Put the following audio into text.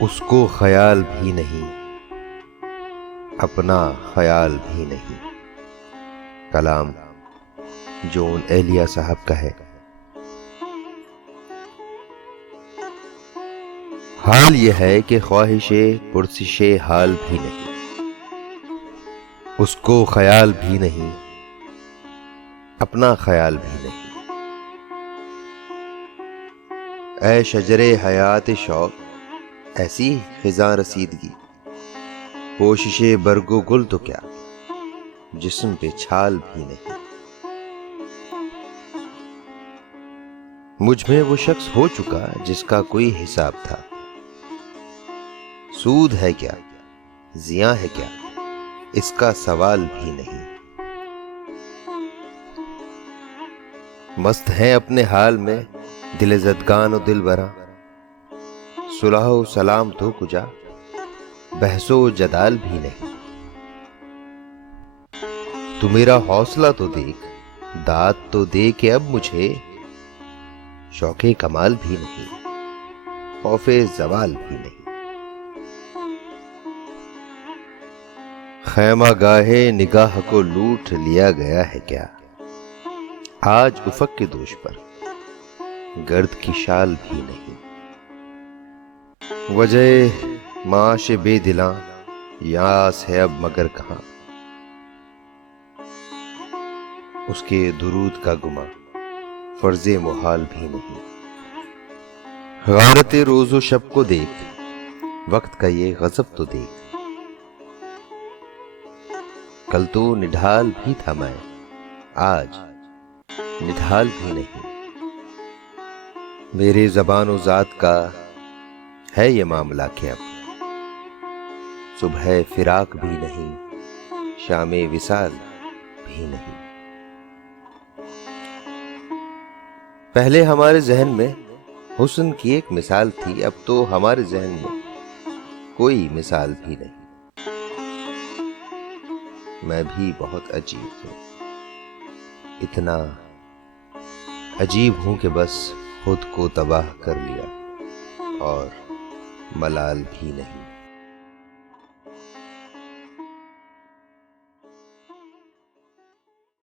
اس کو خیال بھی نہیں، اپنا خیال بھی نہیں۔ کلام جون ایلیا صاحب کا ہے۔ حال یہ ہے کہ خواہش پرسش حال بھی نہیں، اس کو خیال بھی نہیں، اپنا خیال بھی نہیں۔ اے شجر حیات شوق، ایسی خزاں رسیدگی، کوشش برگ و گل تو کیا، جسم پہ چھال بھی نہیں۔ مجھ میں وہ شخص ہو چکا جس کا کوئی حساب تھا، سود ہے کیا، زیاں ہے کیا، اس کا سوال بھی نہیں۔ مست ہیں اپنے حال میں دل زدگان و دل براں، صلح و سلام تو کجا، بحث و جدال بھی نہیں۔ تو میرا حوصلہ تو دیکھ، داد تو دے کہ اب مجھے شوق کمال بھی نہیں، خوف زوال بھی نہیں۔ خیمہ گاہ نگاہ کو لوٹ لیا گیا ہے کیا، آج افق کے دوش پر گرد کی شال بھی نہیں۔ وجہ معاش بے دلاں یاس ہے اب مگر کہاں، اس کے درود کا گماں فرض محال بھی نہیں۔ غارت روز و شب کو دیکھ، وقت کا یہ غضب تو دیکھ، کل تو نڈھال بھی تھا میں، آج نڈھال بھی نہیں۔ میرے زبان و ذات کا ہے یہ معاملہ کہ اب صبح فراق بھی نہیں، شام وصال بھی نہیں۔ پہلے ہمارے ذہن میں حسن کی ایک مثال تھی، اب تو ہمارے ذہن میں کوئی مثال بھی نہیں۔ میں بھی بہت عجیب ہوں، اتنا عجیب ہوں کہ بس خود کو تباہ کر لیا اور ملال بھی نہیں۔